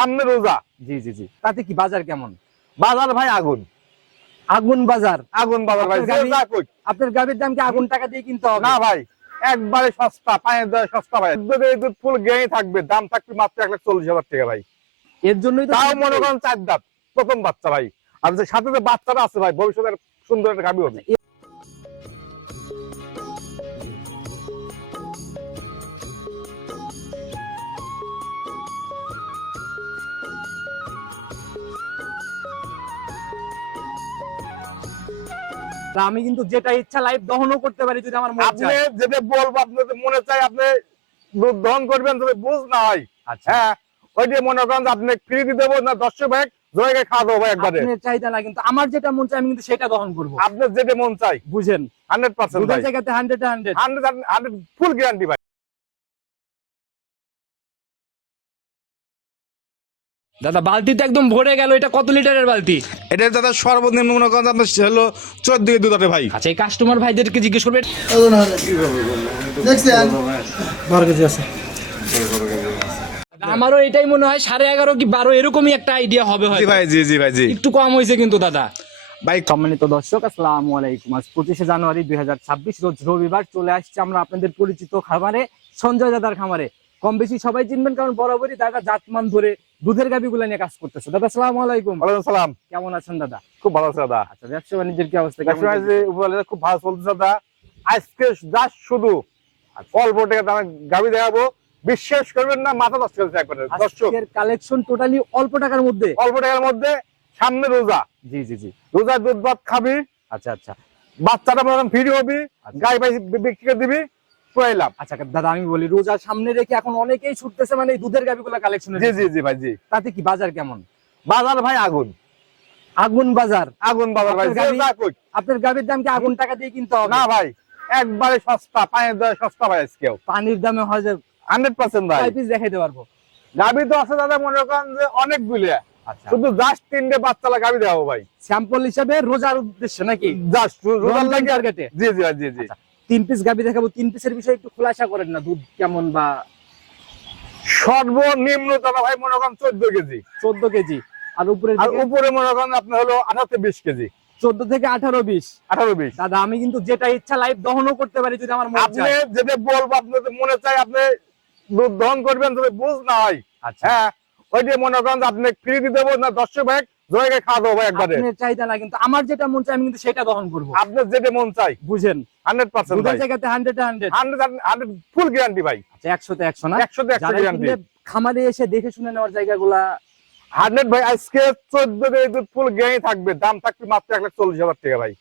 সামনে রোজা। জি জি জি, তাতে কি বাজার কেমন? বাজার ভাই আগুন আগুন বাজার। আগুন বাজার ভাই। আপনার গাভীর দাম কি আগুন টাকা দিয়ে কিনতে হবে? না ভাই, একবারে সস্তা, পায়ের দাম সস্তা ভাই। দুধ ফুল গেঁয়ে থাকবে, দাম থাকবে মাত্র 1,40,000 টাকা ভাই। এর জন্যই তো তাও মনে করেন 4 দাঁত, প্রথম বাচ্চা ভাই। আর যে সাথে যে বাচ্চাটা আছে ভাই, ভবিষ্যতের সুন্দর একটা গাভী হবে। আমি কিন্তু যেটা ইচ্ছা লাইভ দহনও করতে পারি যদি আমার মন আপনি চায়। যেটা বলবো, আপনার মনে চাই আপনি দুধ দহন করবেন, যদি বুঝ না হয় আচ্ছা, হ্যাঁ ওইটা মনে করেন যে আপনি ফ্রি দিয়ে দেবো না, 10 ভাই জয়কে খাওয়া দেবো ভাই একবারে। আপনার চাহিদা না, কিন্তু আমার যেটা মন চায় আমি কিন্তু সেটা দহন করব। আপনার যেটা মন চাই বুঝেন, 100% দুধের ভাই, জায়গাতে 100 100 ফুল গ্যারান্টি ভাই। দাদা বালতি তো একদম ভরে গেল, এটা কত লিটারের বালতি? এটা দাদা সর্বনিম্ন মনে করেন আপনার হলো 14 দুধ আটে ভাই। আচ্ছা, এই কাস্টমার ভাইদেরকে জিজ্ঞেস করবে। আমারও এটাই মনে হয় 11.5 কি 12 এরকমই একটা আইডিয়া হবে জি হয়। ভাই, জি জি ভাই, জি একটু কম হয়েছে কিন্তু দাদা। ভাই। সম্মানিত দর্শক, আসসালামু আলাইকুম। আজ 25শে জানুয়ারি 2026 রোজ রবিবার চলে আসছে আমরা আপনাদের পরিচিত খামারে, সঞ্জয় দাদার খামারে। কম বেশি সবাই চিনবেন, কারণ বরাবরই দাদা জাতমান ধরে দুধের গাভীগুলো নিয়ে কাজ করতেছে। দাদা আসসালামু আলাইকুম। ওয়ালাইকুম সালাম। কেমন আছেন দাদা? খুব ভালো আছে দাদা। আচ্ছা, ব্যবসা বাণিজ্যের কি অবস্থা? ব্যবসা বাণিজ্য খুব ভালো চলতেছে দাদা। আজকে জাস্ট শুধু অল্প টাকা দামে গাভী দেখাবো, বিশ্বাস করবেন না, মাথা নষ্ট করে একবারে। দর্শক, আজকের কালেকশন টোটালি অল্প টাকার মধ্যে। অল্প টাকার মধ্যে, সামনে রোজা। জি জি জি। রোজা দুধ ভাত খাবি, আচ্ছা আচ্ছা বাচ্চাটা মনে ফ্রি হবি, গাই ভাই বিক্রি করে দিবি, পুরাইলাম। আচ্ছা দাদা, আমি বলি রোজা সামনে রেখে এখন অনেকেই ছুটতেছে মানে এই দুধের গাভীগুলো কালেকশন। জি জি জি ভাই, জি। তাতে কি বাজার কেমন? বাজার ভাই আগুন আগুন বাজার। আগুন বাজার ভাই। আপনার গাভীর দাম কি আগুন টাকা দিয়ে কিনতে হবে? না ভাই, একবারে সস্তা, পায়ের দাম সস্তা ভাই। আজকেও পানির দামে হয় যে 100% ভাই। 5 পিস দেখাইতে পারবো। গাভী তো আছে দাদা, মনে করেন যে অনেকগুলি, আচ্ছা, শুধু জাস্ট 3টে বাচ্চালা গাভী দেখাবো ভাই, স্যাম্পল হিসাবে রোজার উদ্দেশ্যে নাকি? জাস্ট রোজার লাগে। টার্গেটে। জি জি ভাই, জি জি। 3 পিস গাভী দেখাবো, 3 পিসের বিষয়ে একটু খোলাসা করেন না, দুধ কেমন বা? সর্বনিম্ন দাদা ভাই মনে করেন 14 কেজি। 14 কেজি। আর উপরে আর উপরে মনে করেন আপনার হলো 18-20 কেজি। 14 থেকে 18-20। 18-20 দাদা আমি কিন্তু যেটা ইচ্ছা লাইভ দহনও করতে পারি যদি আমার মন আপনি চায়। যেটা বলবো, আপনার মনে চাই আপনি দুধ দহন করবেন, যদি বুঝ না হয় আচ্ছা, হ্যাঁ ওইটা মনে করেন যে আপনি ফ্রি দিয়ে দেবো না, 10 ভাই জয়কে খাওয়া দেবো ভাই একবারে। আপনার চাহিদা না, কিন্তু আমার যেটা মন চায় আমি কিন্তু সেটা দহন করব। আপনার যেটা মন চাই বুঝেন, 100% দুধের ভাই, জায়গাতে 100 100 ফুল গ্যারান্টি ভাই। আচ্ছা, 100 তে 100 না? 100 যারা গ্যারান্টি। কিনবে খামারে এসে দেখে শুনে নেওয়ার জায়গাগুলা 100 ভাই। আজকে 14 কেজি দুধ ফুল গেঁয়ে থাকবে, দাম থাকবে মাত্র 1,40,000 টাকা ভাই।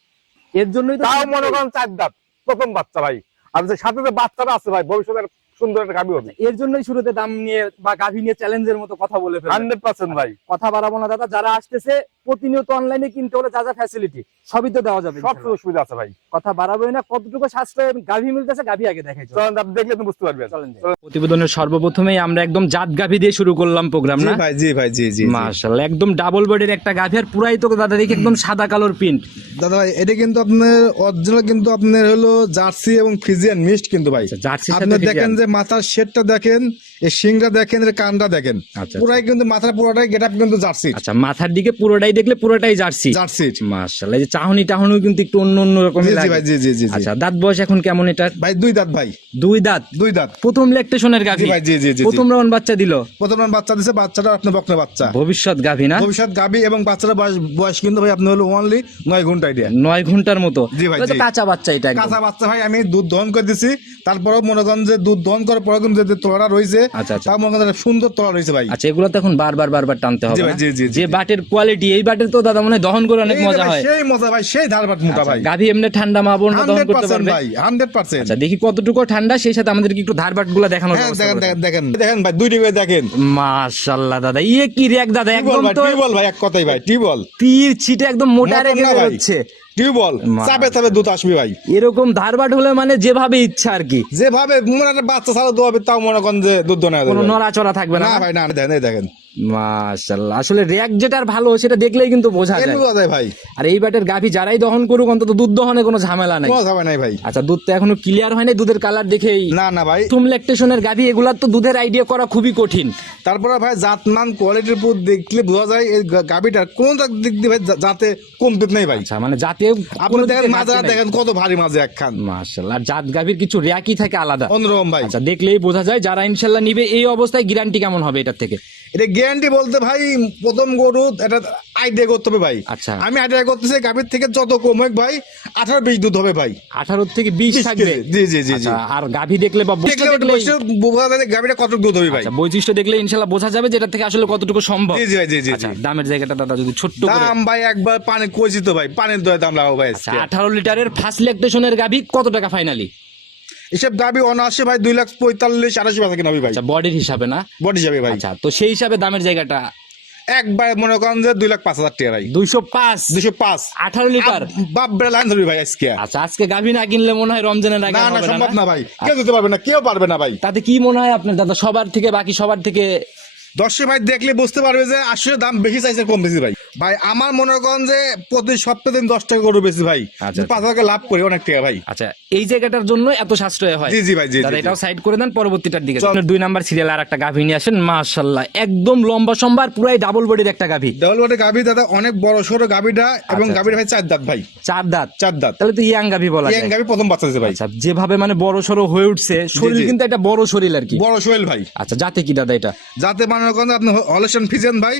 এর জন্যই তো তাও মনে করেন 4 দাঁত, প্রথম বাচ্চা ভাই। আর যে সাথে যে বাচ্চাটা আছে ভাই, ভবিষ্যতের সুন্দর একটা গাভী হবে। এর জন্যই শুরুতে দাম নিয়ে বা গাভী নিয়ে চ্যালেঞ্জের মতো কথা বলে ফেলবেন। 100% ভাই। কথা বাড়াবো না দাদা, যারা আসতেছে প্রতিনিয়ত অনলাইনে কিনতে হলে যা যা ফ্যাসিলিটি সবই তো দেওয়া যাবে। সব সুযোগ সুবিধা আছে ভাই। কথা বাড়াবোই না, কতটুকু সাশ্রয় গাভী মিলতেছে গাভী আগে দেখাই। চলেন আপনি দেখলে তো বুঝতে পারবেন। চলেন যাই। প্রতিবেদনের সর্বপ্রথমেই আমরা একদম জাত গাভী দিয়ে শুরু করলাম প্রোগ্রাম, জি না? ভাই, জি ভাই, জি জি। মাশাআল্লাহ, একদম ডাবল বডির একটা গাভী, আর পুরাই তো দাদা দেখি একদম সাদা কালোর প্রিন্ট। দাদা ভাই, এটা কিন্তু আপনার অরিজিনাল, কিন্তু আপনার হলো জার্সি এবং ফ্রিজিয়ান মিক্সড কিন্তু ভাই। জার্সির সাথে আপনি দেখেন ফ্রিজিয়ান। যে মাথার শেডটা দেখেন, এই শিংটা দেখেন, এর কানটা দেখেন, আচ্ছা, পুরাই কিন্তু মাথার পুরোটাই গেটআপ কিন্তু জার্সি। আচ্ছা, মাথার দিকে পুরোটাই দেখলে পুরোটাই জার্সি। জার্সি। মাশাআল্লাহ, এই যে চাহনি টাহনিও কিন্তু একটু অন্য অন্য রকমের জি জি লাগে। ভাই, জি জি জি। আচ্ছা, দাঁত বয়স এখন কেমন এটা? ভাই 2 দাঁত ভাই, 2 দাঁত। 2 দাঁত। প্রথম ল্যাকটেশনের গাভী। জি ভাই, জি জি জি। প্রথম রাউন্ড বাচ্চা দিল। প্রথম বাচ্চা দিছে, বাচ্চাটা আপনার বকনা বাচ্চা, ভবিষ্যৎ গাভী না? ভবিষ্যৎ গাবি। এবং বাচ্চাটা বয়স কিন্তু ভাই আপনার হলো অনলি 9 ঘন্টা। এটা 9 ঘন্টার মতো। জি ভাই, তাহলে তো জি। কাঁচা বাচ্চা এটা একদম। কাঁচা বাচ্চা ভাই, আমি দুধ দহন করে দিছি, তারপরেও মনে করেন যে দুধ দহন করার পরে কিন্তু যে তোলাটা রয়েছে, আচ্ছা, আচ্ছা। তাও মনে করেন একটা সুন্দর তোলা রয়েছে ভাই। আচ্ছা, এগুলো তো এখন বারবার টানতে হবে জি ভাই, না? জি জি জি। যে বাটের কোয়ালিটি, এই বাটের তো দাদা মনে হয় দহন করে অনেক এই যে মজা ভাই, হয়। সেই মজা ভাই, সেই ধারবাট মোটা ভাই। গাভী এমনি ঠান্ডা মা বোন দহন করতে 100% পারবে ভাই, 100%। আচ্ছা, দেখি কতটুকু ঠান্ডা, সেই সাথে আমাদেরকে একটু ধারবাট গুলা দেখানোর হ্যাঁ, ব্যবস্থা দেখেন করে দেখেন দেখেন দেখেন ভাই, 2 ডিগ্রি দেখেন। মাশাআল্লাহ দাদা, ইয়ে কি রেক দাদা, টিউবল একদম ভাই, তো টিউবল ভাই, এক কথাই ভাই, টিউবল। তীর ছিটে একদম মোটা মোটা রেখে না ভাই। হচ্ছে। টিউবল চাপে চাপে দুধ আসবে ভাই, এরকম ধারবাট হলে মানে যেভাবে ইচ্ছা আর কি, যেভাবে মনে একটা বাচ্চা ছাড়া দোয়াবে, তাও মনে করেন যে দুধ দোনা কোনো নড়াচড়া থাকবে না। না ভাই, না দেখেন, এই দেখেন মাশাআল্লাহ, আসলে রিয়াক্ট যেটার ভালো সেটা দেখলেই কিন্তু বোঝা যায়। এমনি কথা ভাই, আর এই বাটের গাভী যারাই দহন করুক অন্তত দুধ দহনে কোনো ঝামেলা নাই। কোনো ঝামেলা নাই ভাই। আচ্ছা, দুধ তো এখনো ক্লিয়ার হয় নাই, দুধের কালার দেখেই না না ভাই, প্রথম ল্যাকটেশনের গাভী এগুলার তো দুধের আইডিয়া করা খুবই কঠিন। তারপরে ভাই জাতমান কোয়ালিটির উপর দেখলে বোঝা যায় এই গাবিটার কোন দিক দিয়ে ভাই যাতে কমপ্লিট নেই ভাই। আচ্ছা, মানে জাতে আপনি দেখেন মাজা দেখেন কত ভারী মাজা একখান। মাশাআল্লাহ, আর জাত গাভীর কিছু রিয়াকি থাকে আলাদা অন্যরকম ভাই। আচ্ছা, দেখলেই বোঝা যায় যারা ইনশাআল্লাহ নিবে। এই অবস্থায় গ্যারান্টি কেমন হবে এটার থেকে? এটা গ্যারান্টি বলতে ভাই প্রথম গরু এটা আইডিয়া করতে হবে ভাই। আচ্ছা। আমি আইডিয়া করতেছি গাভীর থেকে যত কম হোক ভাই 18-20 দুধ হবে ভাই। 18 থেকে 20 থাকবে। জি জি জি জি। আচ্ছা, আর গাভী দেখলে বা বৈশিষ্ট্য দেখলেই বোঝা যায় গাভীটা কত দুধ হবে ভাই। আচ্ছা, বৈশিষ্ট্য দেখলে ইনশাআল্লাহ বোঝা যাবে যেটা থেকে আসলে কতটুকু সম্ভব। জি জি ভাই, জি জি আচ্ছা, জি। দামের জায়গাটা দাদা যদি ছোট্ট করে। দাম ভাই একবার পানি কইছি তো ভাই, পানির দরে দাম লাগাবো ভাই। আচ্ছা, 18 লিটারের ফার্স্ট ল্যাকটেশনের গাভী কত টাকা ফাইনালি? এসব গাভী অনায়াসে ভাই 2,45,000-2,80,000 কিনা হবে ভাই, আচ্ছা, বডির হিসাবে না? বডি যাবে ভাই। আচ্ছা, তো সেই হিসাবে দামের জায়গাটা একবার মনে করেন যে 2,05,000 টাকা ভাই। 205 205 18 লিটার। বাপ বেড়া লাইন ধরবি ভাই আজকে। আচ্ছা, আজকে গাভী না কিনলে মনে হয় রমজানের আগে না না হবে সম্ভব না। না ভাই, কেউ দিতে পারবে না, কেউ পারবে না ভাই। তাতে কি মনে হয় আপনার দাদা সবার থেকে বাকি সবার থেকে? দর্শক ভাই দেখলে বুঝতে পারবে যে আসলে দাম বেশি চাইছে কম বেশি ভাই। ভাই আমার মনে করেন যে প্রতি সপ্তাহে দিন 10 টাকা করে বেশি ভাই, আচ্ছা। 5,000 টাকা লাভ করি অনেক টাকা ভাই। আচ্ছা, এই জায়গাটার জন্য এত সাশ্রয় হয়। জি জি ভাই, জি দাদা জি, এটাও সাইড করে দেন, পরবর্তীটার দিকে চল। আপনার 2 নাম্বার সিরিয়াল আর একটা গাভী নিয়ে আসেন। মাশাআল্লাহ, একদম লম্বা সম্ভার, পুরাই ডাবল বডির একটা গাভী। ডাবল বডি গাভী দাদা, অনেক বড় সড়ো গাভীটা এবং আচ্ছা, গাভীর ভাই 4 দাঁত ভাই, 4 দাঁত। 4 দাঁত। তাহলে তো ইয়াং গাভী বলা ইয়াং যায়। গাভী প্রথম বাচ্চা দিয়েছে ভাই। আচ্ছা, যেভাবে মানে বড় সড়ো হয়ে উঠছে শরীর, জি। কিন্তু একটা বড় শরীর আর কি। বড় সোহেল ভাই। আচ্ছা, জাতে কি দাদা এটা? যাতে মনে করেন আপনি হলেশন ফিজেন ভাই,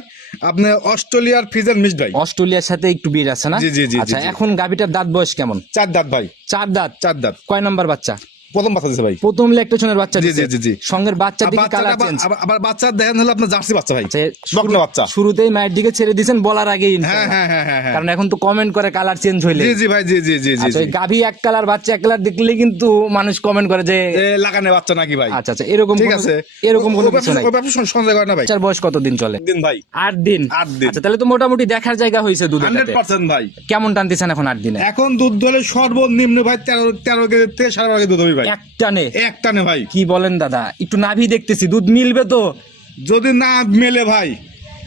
আপনি অস্ট্রেলিয়ার ফিজেন মিক্স ভাই। অস্ট্রেলিয়ার সাথে একটু বিট আছে না? জি, জি, জি, আচ্ছা, জি, জি। এখন গাভীটার দাঁত বয়স কেমন? 4 দাঁত ভাই, 4 দাঁত। 4 দাঁত। কয় নাম্বার বাচ্চা? প্রথম বাচ্চা দিয়েছে ভাই। প্রথম ল্যাকটেশনের বাচ্চা জি, দিছে। জি, জি, জি। সঙ্গের বাচ্চা আর দিকে বাচ্চাটা কালার চেঞ্জ। আবার বাচ্চা দেখেন হলো আপনার জার্সি বাচ্চা ভাই, আচ্ছা, বকনা বাচ্চা। শুরুতেই মায়ের দিকে ছেড়ে দিয়েছেন বলার আগেই হ্যাঁ ইনশাআল্লাহ। হ্যাঁ হ্যাঁ হ্যাঁ হ্যাঁ। কারণ এখন তো কমেন্ট করে কালার চেঞ্জ হইলে। জি জি ভাই, জি জি জি জি আচ্ছা, জি। ওই গাভী এক কালার বাচ্চা এক কালার দেখলেই কিন্তু মানুষ কমেন্ট করে যে এ লাগানে বাচ্চা নাকি ভাই। আচ্ছা আচ্ছা, এরকম ঠিক কোনো- আছে, এরকম কোনো কিছু নাই। ওই ব্যবসা সঞ্চয় করে না ভাই। বাচ্চার বয়স কতদিন চলে? দিন ভাই 8 দিন। 8 দিন। আচ্ছা, তাহলে তো মোটামুটি দেখার জায়গা হয়েছে দুধের সাথে। 100% ভাই। কেমন টানতেছেন এখন 8 দিনে? এখন দুধ দলে সর্বনিম্ন ভাই 13 কেজি থেকে 12.5 কেজি দুধ হবে ভাই, এক টানে? এক টানে ভাই। কি বলেন দাদা, একটু নাভি দেখতেছি, দুধ মিলবে তো? যদি না মেলে ভাই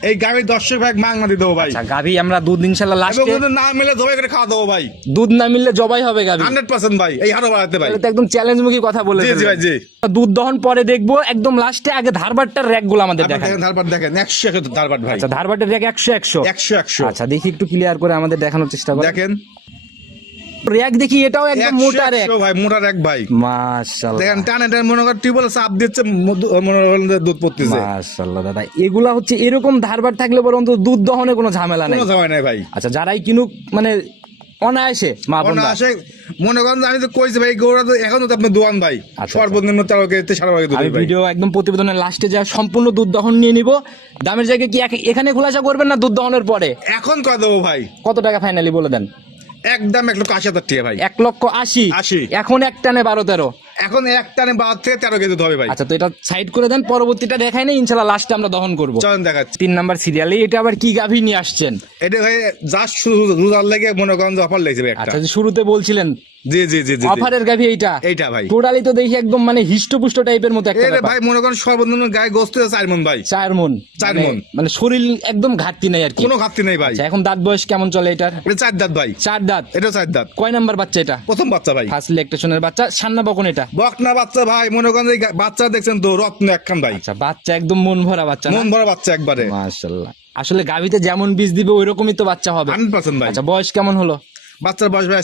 এই গাভী 10 ভাই মাংনা দিয়ে দেবো ভাই, আচ্ছা, গাভী আমরা দুধ ইনশাআল্লাহ এবং লাস্টে, যদি না মেলে জবাই করে খাওয়া দেবো ভাই। দুধ না মিললে জবাই হবে গাভী। 100% ভাই, এই হারও বাড়াতে ভাই। তাহলে তো একদম চ্যালেঞ্জমুখী কথা বলে জি জি ফেললেন। ভাই, জি। দুধ দহন পরে দেখবো, একদম লাস্টে আগে ধারবাটটার র্যাক গুলো আমাদের আপনি দেখান। দেখেন ধারবাট দেখেন 100 ধারবাট ভাই, আচ্ছা, ধারবাটের র্যাক 100 100 আচ্ছা, দেখি একটু ক্লিয়ার করে আমাদের দেখানোর চেষ্টা করেন। দেখেন র্যাক দেখি, এটাও একদম মোটা র্যাক। 100 ভাই, মোটা এক ভাই। মাশাআল্লাহ, দেখেন টানে টানে মনে করেন টিউবওয়েল চাপ দিচ্ছে, মনে করেন যে দুধ পড়তেছে। মাশাআল্লাহ দাদা, এগুলা হচ্ছে এরকম ধারবাট থাকলে বরং তো দুধ দহনে কোনো ঝামেলা নাই। কোনো ঝামেলা নাই ভাই। আচ্ছা, যারাই কিনুক মানে অনায়াসে মা বোনরা। আসে মনে করেন যে আমি তো কইছি ভাই গৌড়া তো এখন তো আপনি দোয়ান ভাই, আচ্ছা, সর্বনিম্ন 13 কেজি থেকে 12.5 কেজি দুধ আমি হবে ভাই। ভিডিও একদম প্রতিবেদনের লাস্টে যা সম্পূর্ণ দুধ দহন নিয়ে নিব। দামের জায়গায় কি এখানে খোলাসা করবেন না দুধ দহনের পরে? এখন কয় দেবো ভাই? কত টাকা ফাইনালি বলে দেন? একদম 1,80,000 টাকা ভাই। 1,80,000। 80 এখন এক টানে 12-13। এখন এক টানে 12 থেকে 13 কেজি দুধ হবে ভাই। আচ্ছা, তো এটা সাইড করে দেন, পরবর্তীটা দেখাই না, ইনশাআল্লাহ লাস্টে আমরা দহন করব। চলেন দেখাচ্ছি। 3 নাম্বার সিরিয়ালে এটা আবার কি গাভী নিয়ে আসছেন? এটা ভাই জাস্ট শুধু রোজার লেগে মনে করেন যে অফার লেগেছে ভাই একটা। আচ্ছা, যে শুরুতে বলছিলেন জি জি জি জি। অফারের গাভী এইটা? এইটা ভাই। টোটালি তো দেখি একদম মানে হিষ্টপুষ্ট টাইপের মতো একটা এরে ব্যাপার। ভাই মনে করেন সর্বনিম্ন গায়ে গোস্ত 4 মণ ভাই। 4 মণ? 4 মানে- মণ। মানে শরীর একদম ঘাটতি নাই আর কি। কোনো ঘাটতি নেই ভাই। আচ্ছা, এখন দাঁত বয়স কেমন চলে এটার? এটা 4 দাঁত ভাই। 4 দাঁত। এটা 4 দাঁত। কয় নাম্বার বাচ্চা এটা? প্রথম বাচ্চা ভাই। ফার্স্ট ল্যাকটেশনের বাচ্চা। সান্না বকন এটা? বকনা বাচ্চা ভাই, মনে করেন যে বাচ্চা দেখছেন তো রত্ন একখান ভাই, আচ্ছা, বাচ্চা একদম মন ভরা বাচ্চা না? মন ভরা বাচ্চা একবারে। মাশাআল্লাহ, আসলে গাভীতে যেমন বীজ দিবে ওইরকমই তো বাচ্চা হবে। 100% ভাই। আচ্ছা, বয়স কেমন হলো? বাচ্চার বয়স ভাই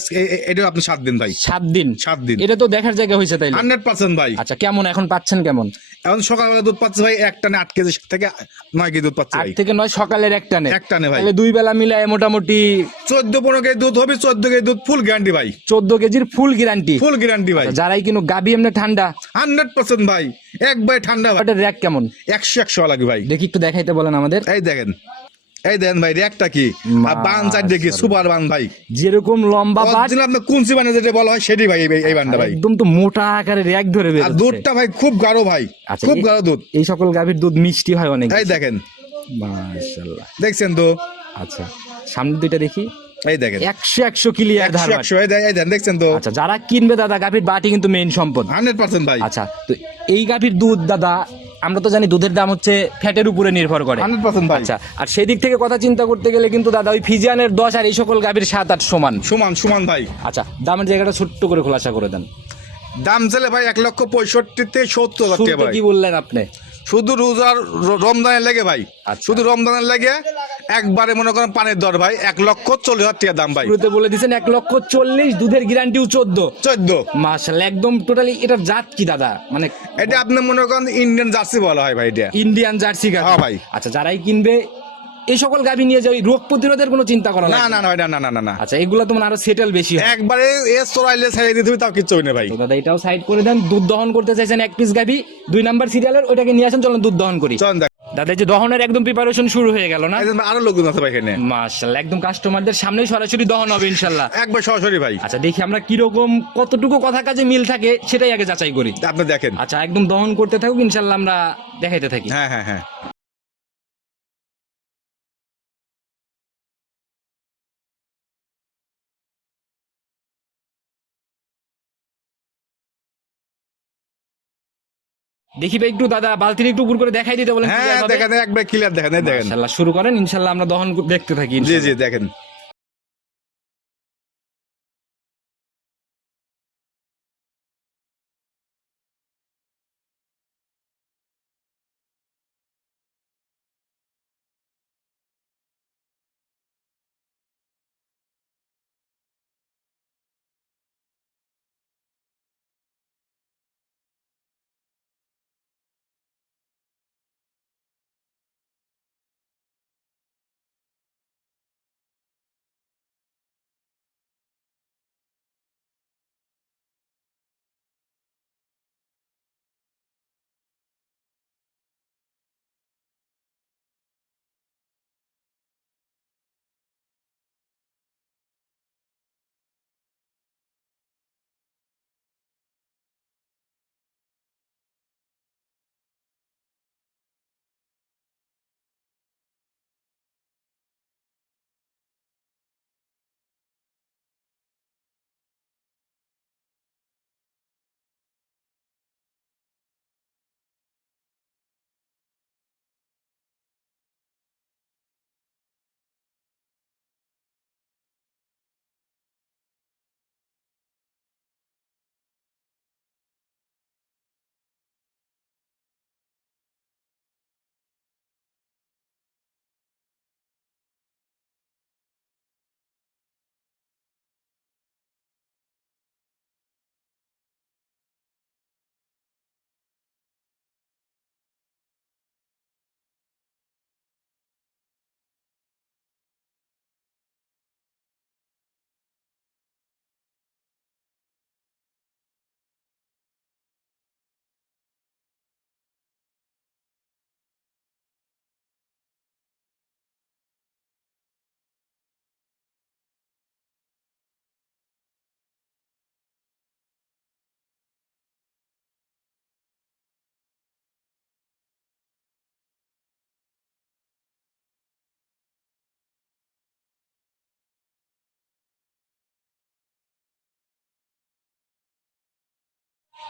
এটা আপনি 7 দিন ভাই। 7 দিন। 7 দিন। এটা তো দেখার জায়গা হয়েছে তাইলে। 100% ভাই। আচ্ছা, কেমন এখন পাচ্ছেন কেমন? এখন সকালবেলা দুধ পাচ্ছে ভাই এক টানে 8 কেজি থেকে 9 কেজি দুধ পাচ্ছে 8 ভাই। থেকে 9 সকালের এক টানে? এক টানে ভাই। তাহলে 2 বেলা মিলায় মোটামুটি 14-15 কেজি দুধ হবে, 14 কেজি দুধ ফুল গ্যারান্টি ভাই। 14 কেজির ফুল গ্যারান্টি। ফুল গ্যারান্টি ভাই। যারাই কিনো গাভী এমনি ঠান্ডা? 100% ভাই, একবার ঠান্ডা ভাই। এটার র্যাক কেমন? 100 লাগবে ভাই। দেখি একটু দেখাইতে বলেন আমাদের। এই দেখেন, এই দেখেন ভাই র্যাকটা কি, আর বান সাইড দেখি সুপার বান ভাই। যেরকম লম্বা বাট, অরিজিনাল আপনি কুঞ্চি বানে যেটা বলা হয় সেটাই ভাই এই বানটা ভাই। একদম তো মোটা আকারে র্যাক ধরে বের আর হচ্ছে। দুধটা ভাই খুব গাঢ় ভাই, আচ্ছা, খুব গাঢ় দুধ। এই সকল গাভীর দুধ মিষ্টি হয় অনেক। এই দেখেন, মাশাআল্লাহ। দেখছেন তো? আচ্ছা, সামনে দুইটা দেখি। এই দেখেন 100 ক্লিয়ার ধার। 100 এই দেখেন, দেখছেন তো? আচ্ছা, যারা কিনবে দাদা গাভীর বাটি কিন্তু মেইন সম্পদ। 100% ভাই। আচ্ছা, তো এই গাভীর দুধ দাদা আমরা তো জানি দুধের দাম হচ্ছে ফ্যাটের উপরে নির্ভর করে। 100% ভাই। আচ্ছা, আর সেই দিক থেকে কথা চিন্তা করতে গেলে কিন্তু দাদা ওই ফিজিয়ানের 10 আর এই সকল গাভীর 7-8 সমান। সমান সমান ভাই। আচ্ছা, দামের জায়গাটা ছোট্ট করে খোলাসা করে দেন। দাম চলে ভাই 1,65,70,000 শুরুতে টাকা ভাই। কি বললেন আপনি? শুধু রোজার রমজানের লেগে ভাই, আচ্ছা। শুধু রমজানের লেগে একবারে মনে করেন পানের দর ভাই 1,40,000 টাকা দাম ভাই। শুরুতে বলে দিয়েছেন 1,40,000, দুধের গ্যারান্টিও 14। 14। মাশাআল্লাহ, একদম টোটালি। এটার জাত কি দাদা? মানে এটা আপনি মনে করেন ইন্ডিয়ান জার্সি বলা হয় ভাই এটা। ইন্ডিয়ান জার্সি গাভী। হ্যাঁ ভাই। আচ্ছা, যারাই কিনবে এই সকল গাভী নিয়ে যাও, রোগ প্রতিরোধের কোনো চিন্তা করা না লাগবে না না এটা না না না না। আচ্ছা, এগুলো তো মানে আরো সেটেল বেশি হয়। একবারে চড়াইলে ছাড়িয়ে দিতে হবে তাও কিচ্ছু হবে না ভাই। তো দাদা এটাও সাইড করে দেন। দুধ দহন করতে চাইছেন এক পিস গাভী 2 নাম্বার সিরিয়ালের, ওইটাকে নিয়ে আসেন, চলুন দুধ দহন করি। চল দেখ দাদা এই যে দহনের একদম প্রিপারেশন শুরু হয়ে গেল না? এই যে আরো লোকজন আছে ভাই এখানে। মাশাআল্লাহ, একদম কাস্টমারদের সামনেই সরাসরি দহন হবে ইনশাআল্লাহ। একবার সরাসরি ভাই। আচ্ছা, দেখি আমরা কিরকম কতটুকু কথা কাজে মিল থাকে সেটাই আগে যাচাই করি। আপনি দেখেন। আচ্ছা, একদম দহন করতে থাকুক, ইনশাআল্লাহ আমরা দেখাইতে থাকি। হ্যাঁ হ্যাঁ হ্যাঁ। দেখি ভাই একটু দাদা বালতির একটু উপর করে দেখাই দিতে বলেন। হ্যাঁ clear ভাবে। দেখেন একবার ক্লিয়ার দেখেন, এই দেখেন। মাশাআল্লাহ, শুরু করেন, ইনশাআল্লাহ আমরা দহন দেখতে থাকি জি ইনশাআল্লাহ। জি দেখেন।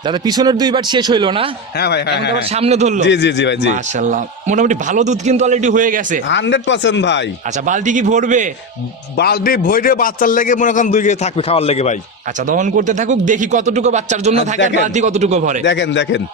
দাদা পিছনের 2 বার শেষ হইলো না? হ্যাঁ ভাই হ্যাঁ এখন তো হ্যাঁ আবার সামনে ধরলো। জি জি জি ভাই জি। মাশাআল্লাহ, মোটামুটি ভালো দুধ কিন্তু অলরেডি হয়ে গেছে। 100% ভাই। আচ্ছা, বালতি কি ভরবে? বালতি ভইরে বাচ্চার লেগে মনে করেন 2 কেজি থাকবে খাওয়ার লেগে ভাই। আচ্ছা, দহন করতে থাকুক, দেখি কতটুকু বাচ্চার জন্য থাকে আর দেখেন। বালতি কতটুকু ভরে। দেখেন দেখেন।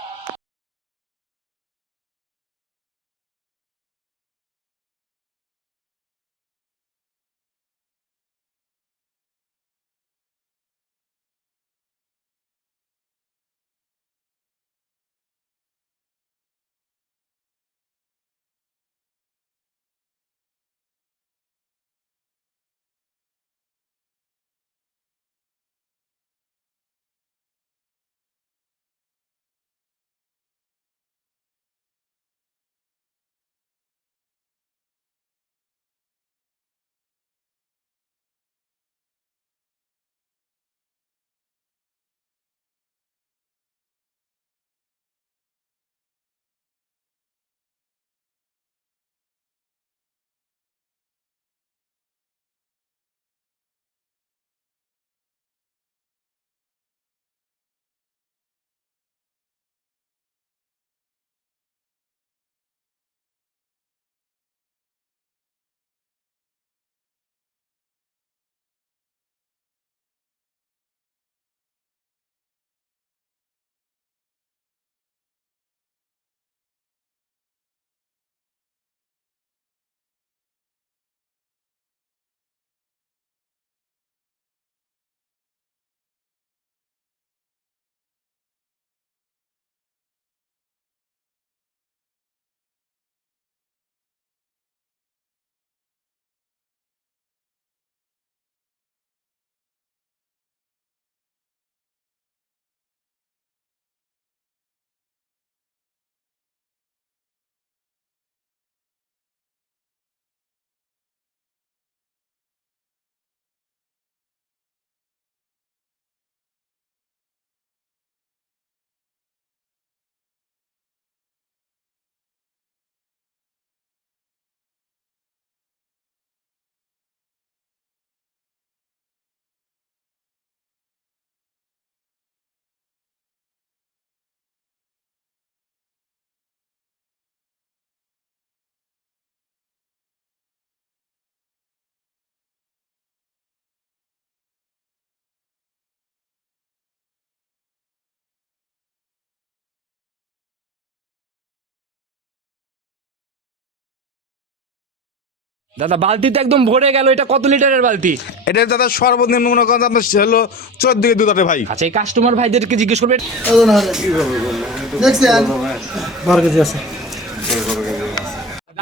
দাদা বালতি তো একদম ভরে গেল, এটা কত লিটারের বালতি? এটা দাদা সর্বনিম্ন মনে করেন আপনার হলো 14 থেকে 2 ভাই। আচ্ছা এই কাস্টমার ভাইদেরকে জিজ্ঞেস করবে।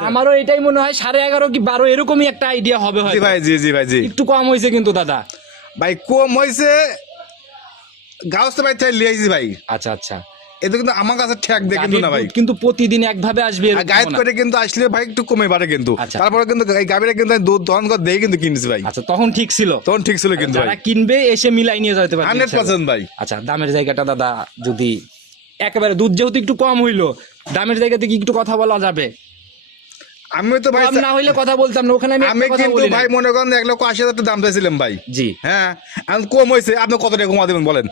আমারও এটাই মনে হয় 11.5 কি 12 এরকমই একটা আইডিয়া হবে জি হয়তো। ভাই, জি ভাই, জি একটু কম হয়েছে কিন্তু দাদা। ভাই কম হয়েছে, গাউস ভাই তাই লিয়েছি ভাই। আচ্ছা আচ্ছা, এটা কিন্তু আমার কাছে ঠেক দেয় কিন্তু না ভাই। দুধ কিন্তু প্রতিদিন একভাবে আসবে আর এরকম গাইড না। করে কিন্তু আসলে ভাই একটু কমে বাড়ে কিন্তু। আচ্ছা। তারপরে কিন্তু এই গাবিটা কিন্তু আমি দুধ দহন করে দিয়ে কিন্তু কিনছি ভাই। আচ্ছা তখন ঠিক ছিল, তখন ঠিক ছিল কিন্তু যারা ভাই, কিনবে এসে মিলাই নিয়ে যেতে পারবে 100% ভাই। আচ্ছা দামের জায়গাটা দাদা যদি একেবারে দুধ যেহেতু একটু কম হইলো, দামের জায়গাতে কি একটু কথা বলা যাবে? আমি তো ভাই কম না হইলে কথা বলতাম না, ওখানে আমি আমি একটা কথা কিন্তু বলি ভাই নাই। মনে করেন 1,80,000 টাকা দাম চাইছিলাম ভাই। জি, হ্যাঁ এখন কম হয়েছে, আপনি কত টাকা কমা দেবেন বলেন?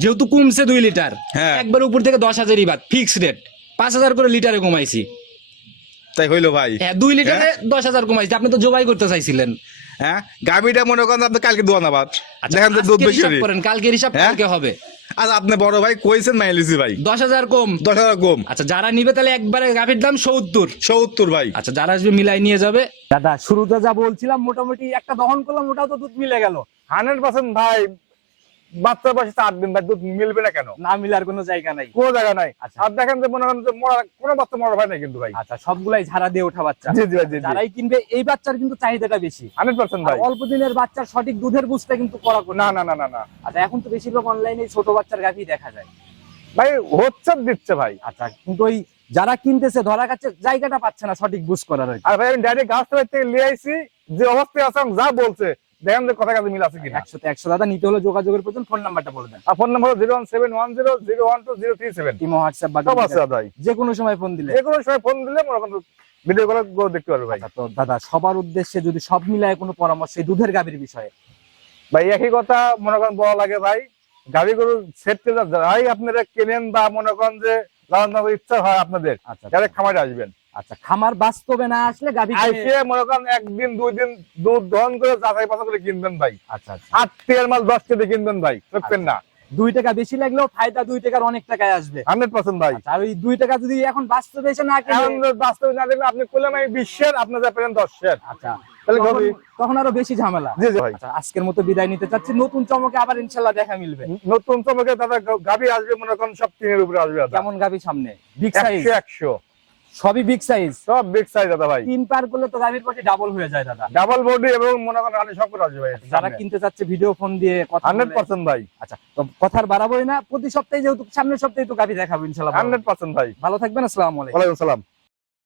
যেহেতু কমছে 2 লিটার, হ্যাঁ। একবার উপর থেকে 10,000ই বাদ, ফিক্স রেট 5,000 করে লিটারে কমাইছি। তাই হইলো ভাই। হ্যাঁ 2 লিটারে 10,000 কমাইছি, আপনি তো জবাই করতে চাইছিলেন। হ্যাঁ গাবিটা মনে করেন আপনি কালকে দোয়ান আবার আচ্ছা, দেখেন যে দুধ আজকের বেশি হিসাব করেন, কালকের হিসাব হ্যাঁ? কালকে হবে। আচ্ছা আপনি বড় ভাই কইছেন মাইলিছি ভাই 10,000 কম। 10,000 কম। আচ্ছা যারা নিবে তাহলে একবারে গাভীর দাম 70। 70 ভাই। আচ্ছা যারা আসবে মিলাই নিয়ে যাবে। দাদা শুরুতে যা বলছিলাম মোটামুটি একটা দহন করলাম, ওটাও তো দুধ মিলে গেল। 100% ভাই, বাচ্চা বয়সে 4 দিন ভাই, দুধ মিলবে না কেন? না মিলার কোনো জায়গা নাই। কোনো জায়গা নাই। আচ্ছা। আর দেখেন যে মনে করেন যে কোনো বাচ্চা মরা ভাই নাই কিন্তু ভাই। আচ্ছা সবগুলাই ঝাড়া দিয়ে ওঠা বাচ্চা। জি জি ভাই, জি জি, যারাই কিনবে এই বাচ্চার কিন্তু চাহিদাটা বেশি। 100% আর ভাই। অল্প দিনের বাচ্চার সঠিক দুধের বুঝতে কিন্তু করা না না না না না আচ্ছা এখন তো বেশিরভাগ অনলাইনে ছোট বাচ্চার গাভী দেখা যায়। ভাই, হচ্ছে দিচ্ছে ভাই। আচ্ছা কিন্তু ওই যারা কিনতেছে ধরা কাছে জায়গাটা পাচ্ছে না সঠিক বুঝ করার আর কি। আর ভাই আমি ডাইরেক্ট গাছ থেকে লিয়ে আইছি, যে অবস্থায় আছে আমি যা বলছে দেখেন যে কথা কাছে মিল আছে কিনা। 100 তে 100 দাদা, নিতে হলে যোগাযোগের প্রয়োজন। ফোন নাম্বারটা বলে দেন। আর ফোন নাম্বার 01710012037। ইমো হোয়াটসঅ্যাপ বা সব আছে ভাই, যে কোনো সময় ফোন দিলে। যে কোনো সময় ফোন দিলে মনে করেন ভিডিও কলে দেখতে পারবে ভাই। আচ্ছা, তো দাদা সবার উদ্দেশ্যে যদি সব মিলায় কোনো পরামর্শ এই দুধের গাভীর বিষয়ে। ভাই একই কথা মনে করেন বলা লাগে ভাই, গাভী গরু সেট করে যাই আপনারা কেনেন বা মনে করেন যে লালন পালনের ইচ্ছা হয় আপনাদের, আচ্ছা ডাইরেক্ট খামারে আসবেন। আচ্ছা খামার বাস্তবে না আসলে গাভী আইসে মনে করেন 1 দিন 2 দিন দুধ দহন করে যাচাই বাছাই করে কিনবেন ভাই। আচ্ছা আচ্ছা 8 টাকার মাল 10 টাকা কিনবেন ভাই, দেখবেন না। 2 টাকা বেশি লাগলেও ফায়দা 2 টাকার অনেক টাকায় আসবে। 100% ভাই। আচ্ছা, আর ওই 2 টাকা যদি এখন বাস্তবে এসে না এখন কিনে, বাস্তবে না দেখলে আপনি করলাম এই 20 আপনি যা পেলেন 10 আচ্ছা তাহলে তখন- গাভী। তখন আরো বেশি ঝামেলা। জি জি ভাই। আচ্ছা আজকের মতো বিদায় নিতে চাচ্ছি, নতুন চমকে আবার ইনশাআল্লাহ দেখা মিলবে। নতুন চমকে দাদা গাভী আসবে মনে করেন সব 3 এর উপরে আসবে দাদা। কেমন গাভী সামনে? বিগ সাইজ, 100 সবই বিগ সাইজ। সব বিগ সাইজ দাদা ভাই। 3 পার করলে তো গাভীর পটি ডাবল হয়ে যায় দাদা। ডাবল বডি এবং মনে করেন রানী সব করে আসবে ভাই। যারা কিনতে চাচ্ছে ভিডিও ফোন দিয়ে কথা বলে। 100% ভাই। আচ্ছা তো কথার বাড়াবোই না, প্রতি সপ্তাহে যেহেতু সামনের সপ্তাহে তো গাভী দেখাবো ইনশাআল্লাহ। 100% ভাই। ভালো থাকবেন, আসসালামু আলাইকুম। ওয়ালাইকুম সালাম।